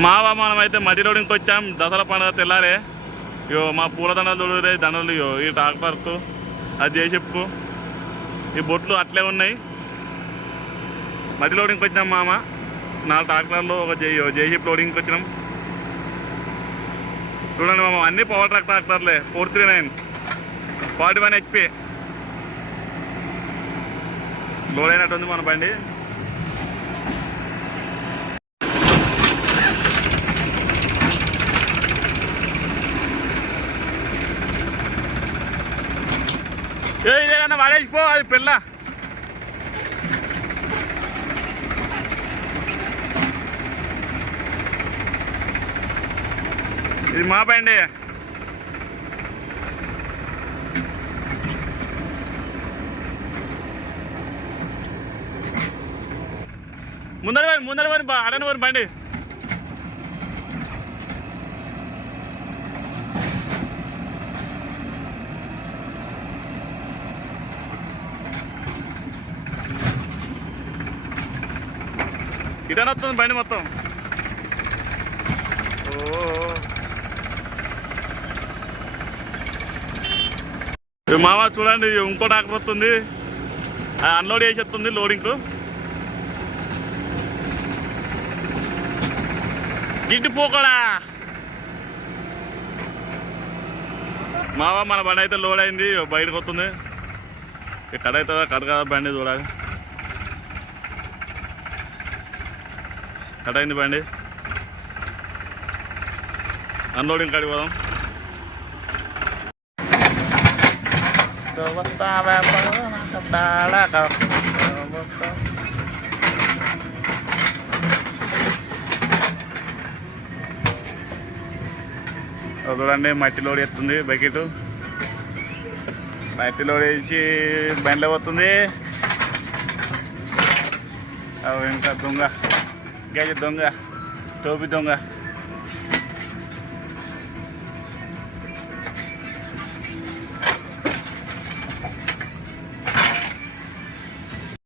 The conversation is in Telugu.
మావా మనం అయితే మట్టి లోడింగ్కి వచ్చాం. దసరా పండుగ తెల్లారే. ఇయో మా పూల దండలు చూడరే, దండలు ఇయో ఈ ట్రాక్టర్కు అది జేసిప్కు ఈ బొట్లు అట్లే ఉన్నాయి. మట్టి లోడింగ్కి వచ్చినాం మామ. 4 ట్రాక్టర్లు ఒక జేసిప్ లోడింగ్కి వచ్చినాం. చూడండి మామ, అన్ని పవర్ ట్రాక్ ట్రాక్టర్లే. 439 41 HP లోడ్ అయినట్టుంది మన బండి. ఇదేకన్నా వాడేసిపో, అది పిల్ల. ఇది మా బండి. ముందర పోని అడని పోని బండి. ఇటనే వస్తుంది బండి మొత్తం. మామ చూడండి, ఇంకో ట్రాక్టర్ వస్తుంది. అది అన్లోడ్ చేసేస్తుంది లోడింగ్కు. గిడ్డిపోకడా మావా, మన బండి అయితే లోడ్ అయింది, బయటకు వస్తుంది. ఇక్కడ అవుతుందా కట్ కదా బండి, చూడాలి. కట్ అయింది బండి. అన్లోడింగ్ కాడికి పోదాం. చూడండి, మట్టి లోడ్ ఎత్తుంది బకెట్. మట్టి లోడ్ వేసి బండిలో పోతుంది. ఇంకా దొంగ, గజ దొంగ, టోపీ దొంగ.